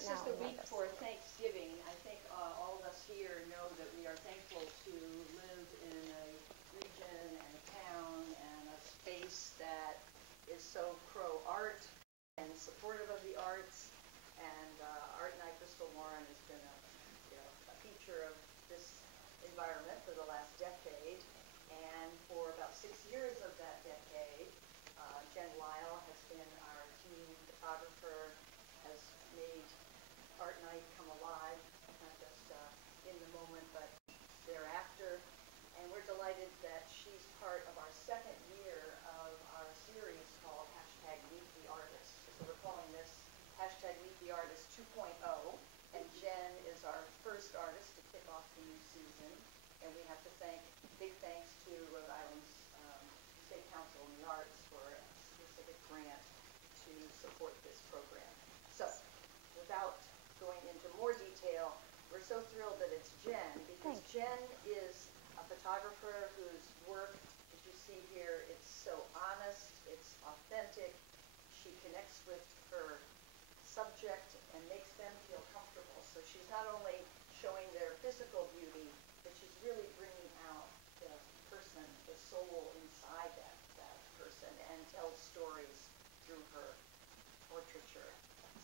This is the week for Thanksgiving. I think all of us here know that we are thankful to live in a region and a town and a space that is so pro-art and supportive of the arts. And Art Night Bristol Warren has been a feature of this environment for the last decade. And for about 6 years of that decade, Jen Lial has been our team photographer, has made Art Night come alive, not just in the moment, but thereafter. And we're delighted that she's part of our second year of our series called #Meet the Artist. So we're calling this #Meet the Artist 2.0, and Jen is our first artist to kick off the new season. And we have to big thanks to Rhode Island's State Council on the Arts for a specific grant to support this program. So, without going into more detail, we're so thrilled that it's Jen, because Jen is a photographer whose work, as you see here, it's so honest, it's authentic. She connects with her subject and makes them feel comfortable. So she's not only showing their physical beauty, but she's really bringing out the person, the soul inside that person, and tells stories through her portraiture.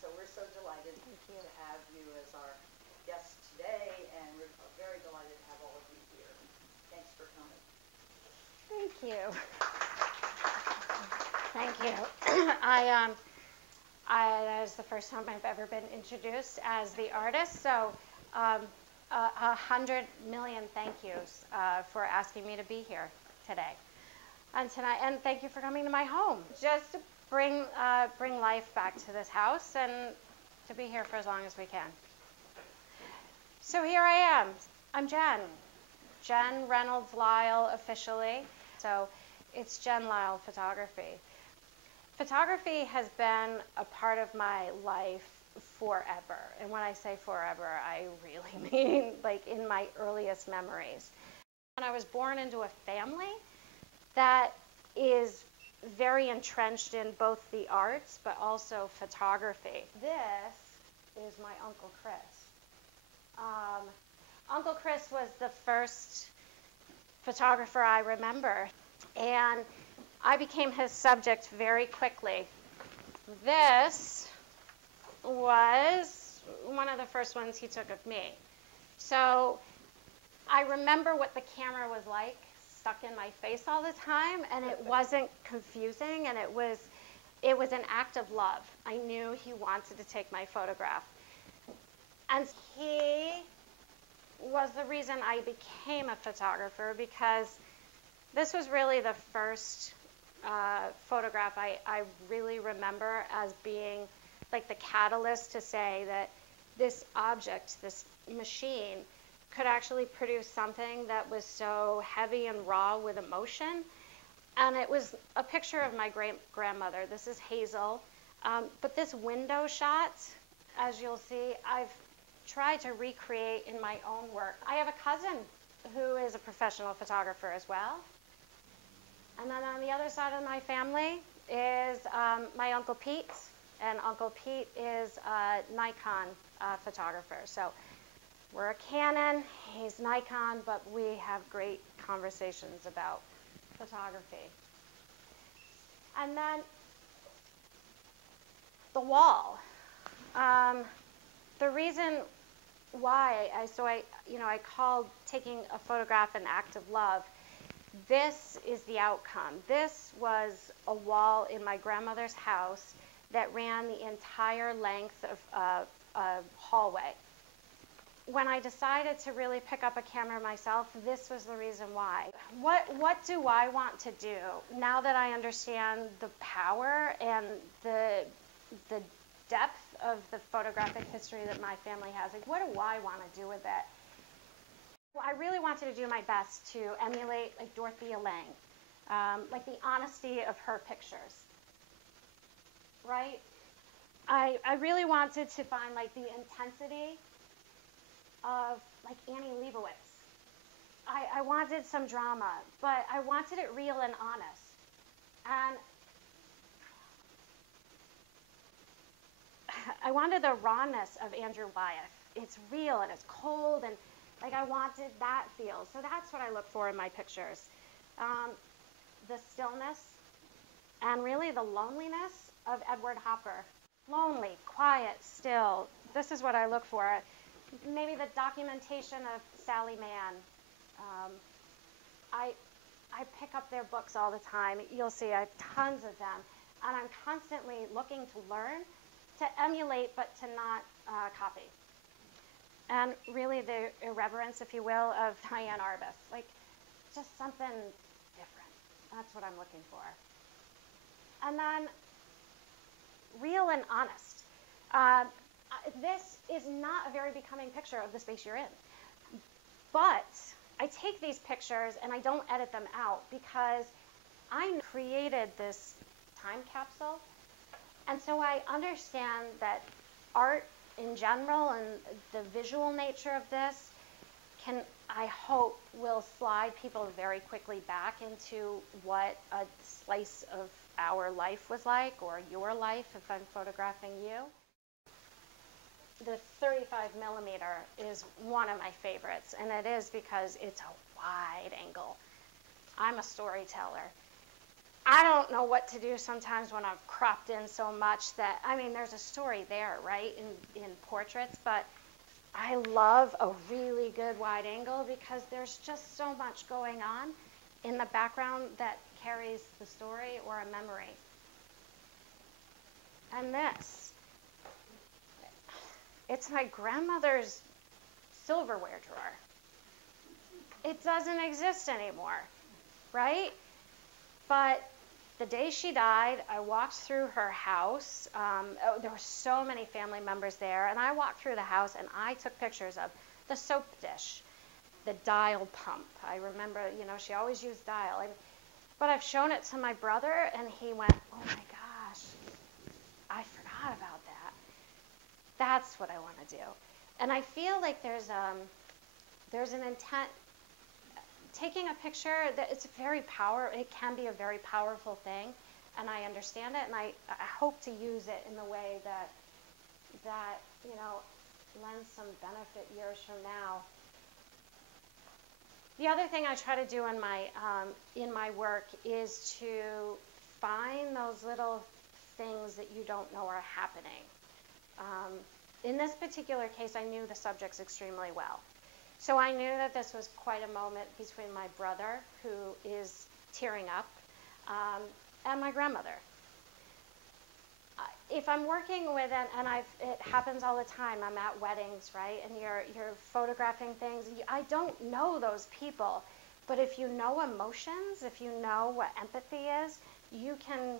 So we're so delighted to have you as our guest today, and we're very delighted to have all of you here. Thanks for coming. Thank you. Thank you. That is the first time I've ever been introduced as the artist, so 100 million thank yous for asking me to be here today and tonight, and thank you for coming to my home. Just to bring life back to this house and to be here for as long as we can. So here I am. I'm Jen Reynolds Lial officially. So it's Jen Lial Photography. Photography has been a part of my life forever. And when I say forever, I really mean like in my earliest memories. And I was born into a family that is very entrenched in both the arts, but also photography. This is my Uncle Chris. Uncle Chris was the first photographer I remember, and I became his subject very quickly. This was one of the first ones he took of me. So I remember what the camera was like, stuck in my face all the time, and it wasn't confusing, and it was an act of love. I knew he wanted to take my photograph. And he was the reason I became a photographer, because this was really the first photograph I really remember as being like the catalyst to say that this object, this machine, could actually produce something that was so heavy and raw with emotion. And it was a picture of my great-grandmother. This is Hazel. But this window shot, as you'll see, I've tried to recreate in my own work. I have a cousin who is a professional photographer as well. And then on the other side of my family is my Uncle Pete. And Uncle Pete is a Nikon photographer. So we're a Canon, he's Nikon, but we have great conversations about photography. And then the wall. The reason why I called taking a photograph an act of love. This is the outcome. This was a wall in my grandmother's house that ran the entire length of a hallway. When I decided to really pick up a camera myself, this was the reason why. What do I want to do now that I understand the power and the depth of the photographic history that my family has? Like, what do I want to do with it? Well, I really wanted to do my best to emulate like Dorothea Lange, like the honesty of her pictures, right? I really wanted to find like the intensity of like Annie Leibovitz. I wanted some drama, but I wanted it real and honest. And I wanted the rawness of Andrew Wyeth. It's real and it's cold, and like I wanted that feel. So that's what I look for in my pictures. The stillness and really the loneliness of Edward Hopper. Lonely, quiet, still. This is what I look for. Maybe the documentation of Sally Mann. I pick up their books all the time. You'll see I have tons of them. And I'm constantly looking to learn, to emulate, but to not copy. And really the irreverence, if you will, of Diane Arbus. Like, just something different. That's what I'm looking for. And then, real and honest. This is not a very becoming picture of the space you're in. But I take these pictures and I don't edit them out because I created this time capsule. And so I understand that art in general and the visual nature of this can, I hope, will slide people very quickly back into what a slice of our life was like, or your life if I'm photographing you. The 35 millimeter is one of my favorites, and it is because it's a wide angle. I'm a storyteller. I don't know what to do sometimes when I've cropped in so much that, I mean, there's a story there, right, in portraits, but I love a really good wide angle because there's just so much going on in the background that carries the story or a memory. And this, it's my grandmother's silverware drawer. It doesn't exist anymore, right? But the day she died, I walked through her house. There were so many family members there, and I walked through the house and I took pictures of the soap dish, the dial pump. I remember, she always used dial. But I've shown it to my brother, and he went, "Oh my gosh, I forgot about that." That's what I want to do. And I feel like there's an intent. Taking a picture, that it can be a very powerful thing, and I understand it, and I hope to use it in the way that lends some benefit years from now. The other thing I try to do in my work is to find those little things that you don't know are happening. In this particular case, I knew the subjects extremely well. So I knew that this was quite a moment between my brother, who is tearing up, and my grandmother. If I'm working with it happens all the time. I'm at weddings, right? And you're photographing things. I don't know those people, but if you know emotions, if you know what empathy is, you can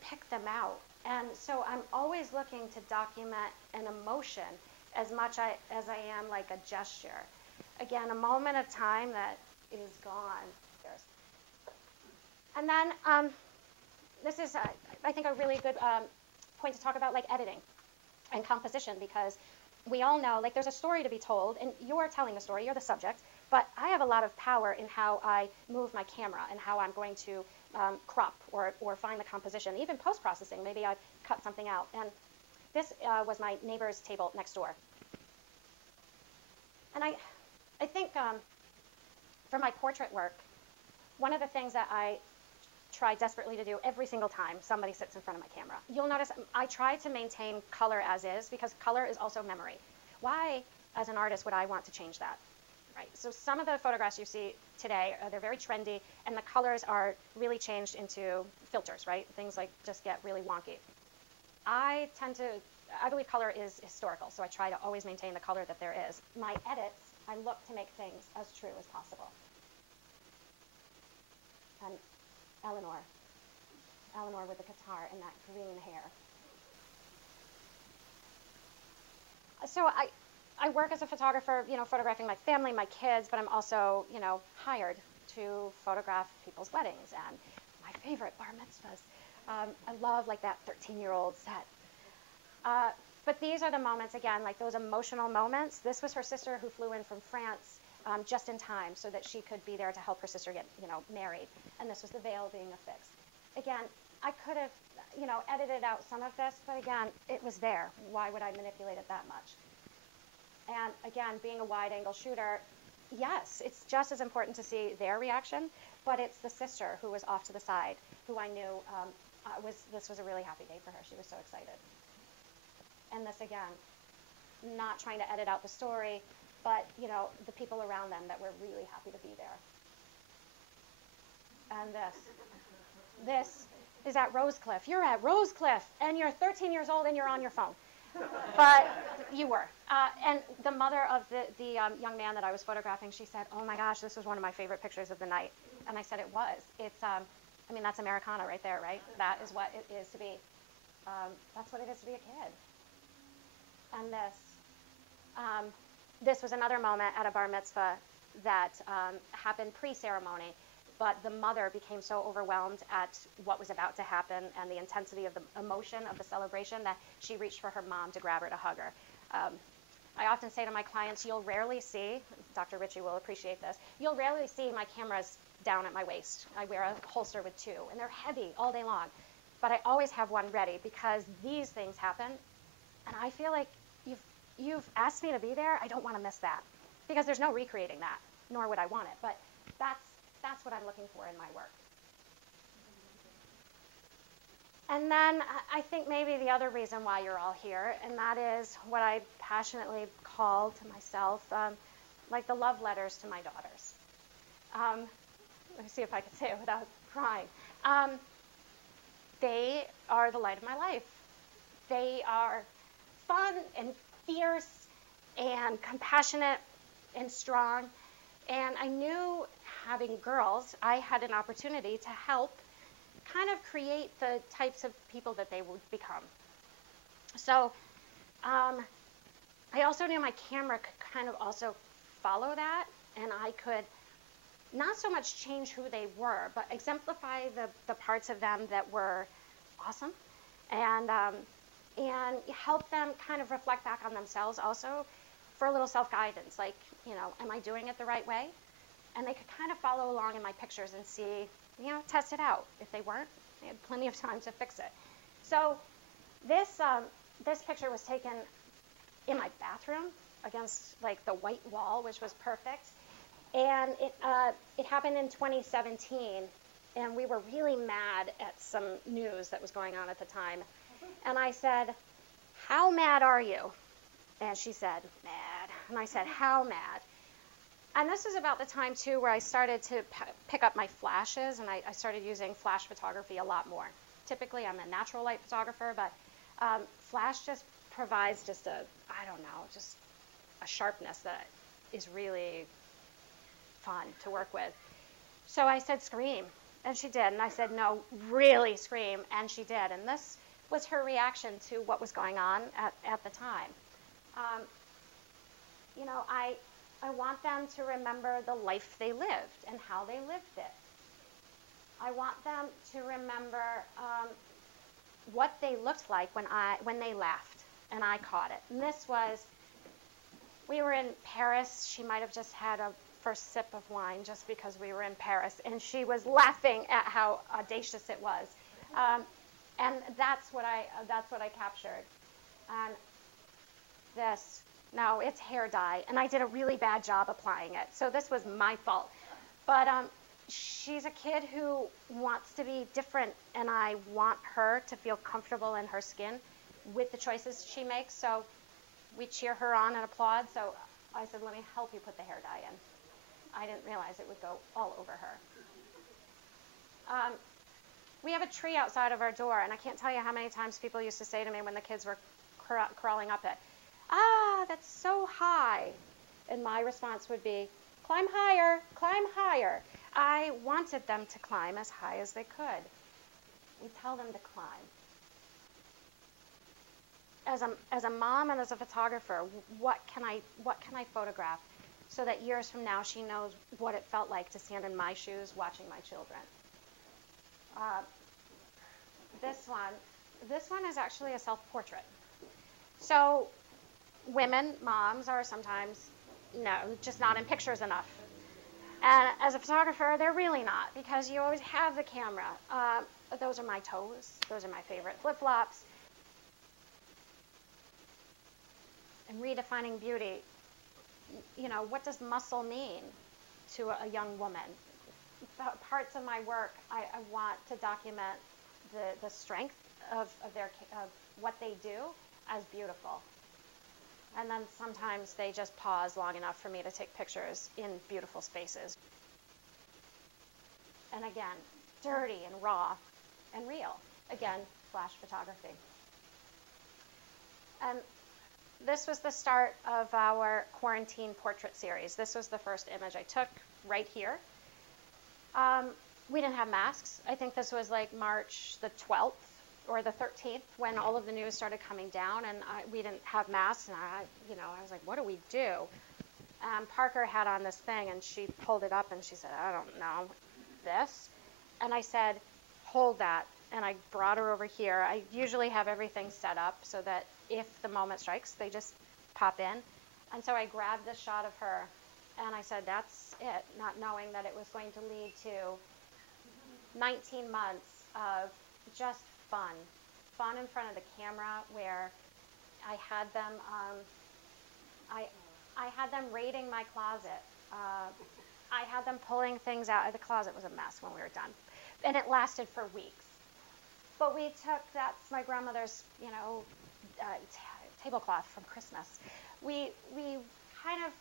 pick them out. And so I'm always looking to document an emotion as much as I am like a gesture. Again, a moment of time that is gone. And then this is, I think, a really good point to talk about, like editing and composition, because we all know, like, there's a story to be told, and you're telling the story, you're the subject, but I have a lot of power in how I move my camera and how I'm going to crop or find the composition. Even post-processing, maybe I've cut something out. And this was my neighbor's table next door. And I think for my portrait work, one of the things that I try desperately to do every single time somebody sits in front of my camera, you'll notice I try to maintain color as is, because color is also memory. Why, as an artist, would I want to change that? Right. So some of the photographs you see today, they're very trendy, and the colors are really changed into filters, right? Things like just get really wonky. I believe color is historical, so I try to always maintain the color that there is. My edits, I look to make things as true as possible. And Eleanor with the guitar and that green hair. So I work as a photographer, photographing my family, my kids, but I'm also, hired to photograph people's weddings and my favorite bar mitzvahs. I love like that 13-year-old set. But these are the moments, again, like those emotional moments. This was her sister who flew in from France just in time so that she could be there to help her sister get, married. And this was the veil being affixed. Again, I could have, edited out some of this, but again, it was there. Why would I manipulate it that much? And again, being a wide-angle shooter, yes, it's just as important to see their reaction, but it's the sister who was off to the side, who I knew this was a really happy day for her. She was so excited. And this, again, not trying to edit out the story, but, the people around them that were really happy to be there. And this is at Rosecliff. You're at Rosecliff, and you're 13 years old, and you're on your phone. But you were. And the mother of the young man that I was photographing, she said, "Oh my gosh, this was one of my favorite pictures of the night." And I said, "It was. It's, that's Americana right there, right? That is what it is to be, that's what it is to be a kid." And this was another moment at a bar mitzvah that happened pre-ceremony. But the mother became so overwhelmed at what was about to happen and the intensity of the emotion of the celebration that she reached for her mom to grab her to hug her. I often say to my clients, you'll rarely see, Dr. Ritchie will appreciate this, you'll rarely see my cameras down at my waist. I wear a holster with two, and they're heavy all day long. But I always have one ready because these things happen, and I feel like you've asked me to be there. I don't want to miss that because there's no recreating that, nor would I want it. But that's what I'm looking for in my work. And then I think maybe the other reason why you're all here, and that is what I passionately call to myself, like the love letters to my daughters. Let me see if I can say it without crying. They are the light of my life. They are fun and fierce and compassionate and strong. And I knew having girls, I had an opportunity to help kind of create the types of people that they would become. So I also knew my camera could kind of also follow that, and I could not so much change who they were, but exemplify the parts of them that were awesome, and help them kind of reflect back on themselves also for a little self-guidance, like, am I doing it the right way? And they could kind of follow along in my pictures and see, test it out. If they weren't, they had plenty of time to fix it. So this picture was taken in my bathroom against like the white wall, which was perfect. And it happened in 2017, and we were really mad at some news that was going on at the time. And I said, "How mad are you?" And she said, "Mad." And I said, "How mad?" And this is about the time, too, where I started to pick up my flashes, and I started using flash photography a lot more. Typically, I'm a natural light photographer, but flash just provides just just a sharpness that is really fun to work with. So I said, "Scream." And she did. And I said, "No, really scream." And she did. And this was her reaction to what was going on at the time. I want them to remember the life they lived and how they lived it. I want them to remember what they looked like when they laughed, and I caught it. And we were in Paris. She might have just had a first sip of wine just because we were in Paris, and she was laughing at how audacious it was. And that's what I captured. And no, it's hair dye, and I did a really bad job applying it, so this was my fault. But she's a kid who wants to be different, and I want her to feel comfortable in her skin with the choices she makes, so we cheer her on and applaud. So I said, "Let me help you put the hair dye in." I didn't realize it would go all over her. We have a tree outside of our door, and I can't tell you how many times people used to say to me when the kids were crawling up it, "That's so high." And my response would be, "Climb higher, climb higher." I wanted them to climb as high as they could. We tell them to climb. As a mom and as a photographer, what can I photograph so that years from now she knows what it felt like to stand in my shoes watching my children? This one is actually a self-portrait. So women, moms, are sometimes, just not in pictures enough. And as a photographer, they're really not, because you always have the camera. Those are my toes. Those are my favorite flip-flops. And redefining beauty, you know, what does muscle mean to a young woman? Parts of my work, I want to document the strength of what they do as beautiful. And then sometimes they just pause long enough for me to take pictures in beautiful spaces. And again, dirty and raw and real. Again, flash photography. And this was the start of our quarantine portrait series. This was the first image I took right here. We didn't have masks. I think this was like March the 12th or the 13th when all of the news started coming down, and we didn't have masks, and I was like, what do we do? Parker had on this thing, and she pulled it up, and she said, I don't know, this. And I said, hold that. And I brought her over here. I usually have everything set up so that if the moment strikes, they just pop in. And so I grabbed this shot of her, and I said, that's it, not knowing that it was going to lead to 19 months of just fun in front of the camera, where I had them, I had them raiding my closet. I had them pulling things out. The closet was a mess when we were done, and it lasted for weeks. But we took, that's my grandmother's, tablecloth from Christmas. We kind of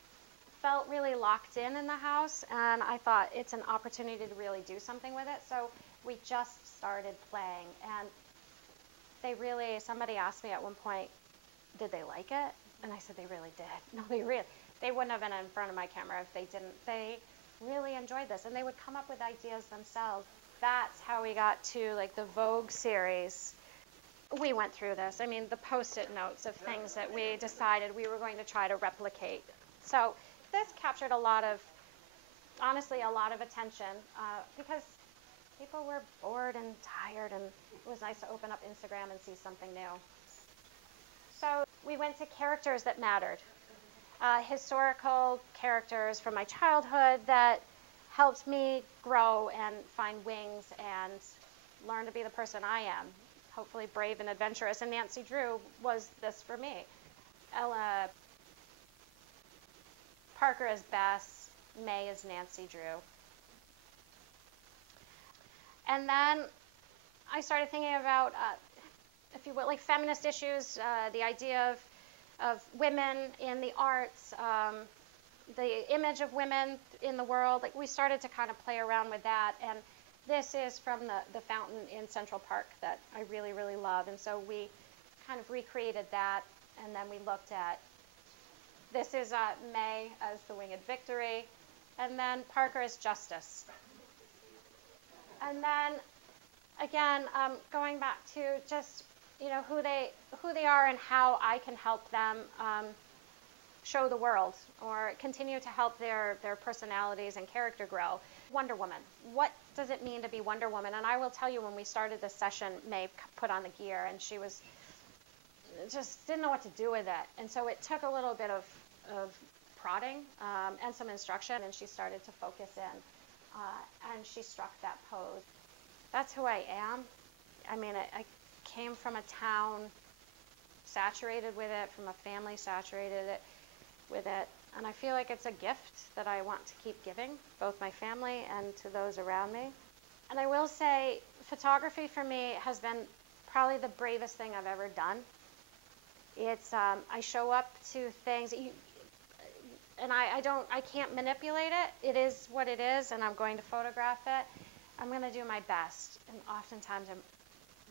felt really locked in the house, and I thought it's an opportunity to really do something with it. So we just started playing, and somebody asked me at one point, did they like it? And I said, they really did. No, they wouldn't have been in front of my camera if they didn't. They really enjoyed this, and they would come up with ideas themselves. That's how we got to like the Vogue series. We went through this. I mean, the Post-it notes of things that we decided we were going to try to replicate. So this captured honestly, a lot of attention because people were bored and tired, and it was nice to open up Instagram and see something new. So we went to characters that mattered, historical characters from my childhood that helped me grow and find wings and learn to be the person I am, hopefully brave and adventurous. And Nancy Drew was this for me. Ella Parker is Bess, May is Nancy Drew. And then I started thinking about, if you will, like feminist issues, the idea of women in the arts, the image of women in the world. Like we started to kind of play around with that. And this is from the fountain in Central Park that I really, really love. And so we kind of recreated that. And then we looked at, this is May as the Winged Victory. And then Parker as Justice. And then, again, going back to just, who they are and how I can help them show the world or continue to help their personalities and character grow. Wonder Woman. What does it mean to be Wonder Woman? And I will tell you, when we started this session, May put on the gear, and she was just didn't know what to do with it. And so it took a little bit of prodding and some instruction, and she started to focus in. And she struck that pose. That's who I am. I mean, I came from a town saturated with it, from a family saturated with it, and I feel like it's a gift that I want to keep giving, both my family and to those around me. And I will say, photography for me has been probably the bravest thing I've ever done. It's I show up to things, and I can't manipulate it. It is what it is, and I'm going to photograph it. I'm going to do my best, and oftentimes,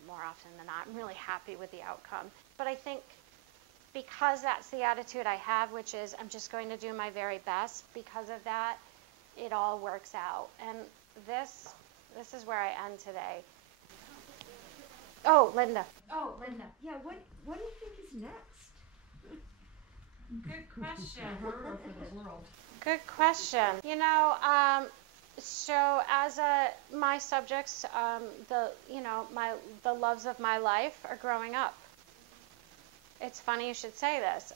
more often than not, I'm really happy with the outcome. But I think because that's the attitude I have, which is I'm just going to do my very best, because of that, it all works out. And this is where I end today. Oh, Linda. Yeah, what do you think is next? Good question. For her or for the world? Good question. So as my subjects, the loves of my life are growing up. It's funny you should say this.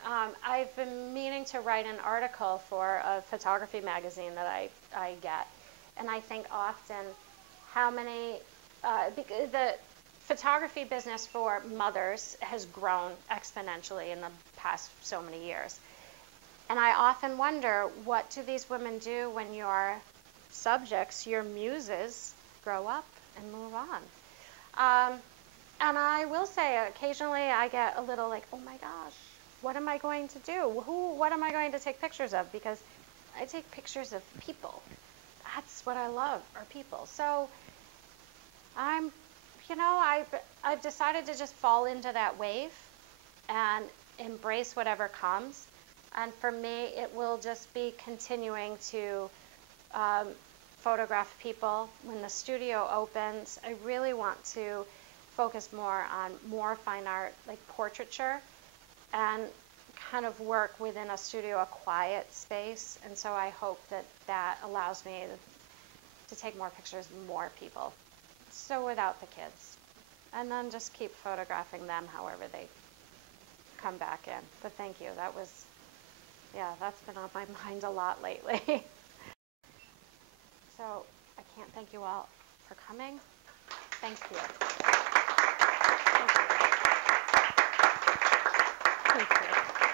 I've been meaning to write an article for a photography magazine that I I get. And I think often how many, the photography business for mothers has grown exponentially in the past so many years. And I often wonder, what do these women do when your subjects, your muses, grow up and move on? And I will say, occasionally I get a little like, oh my gosh, what am I going to do? What am I going to take pictures of? Because I take pictures of people. That's what I love, are people. So I've decided to just fall into that wave and embrace whatever comes. And for me, it will just be continuing to photograph people. When the studio opens, I really want to focus more on more fine art, like portraiture, and kind of work within a studio, a quiet space. And so I hope that that allows me to take more pictures of more people. So without the kids. And then just keep photographing them however they come back in. But thank you. That's been on my mind a lot lately. So I can't thank you all for coming. Thank you. Thank you. Thank you.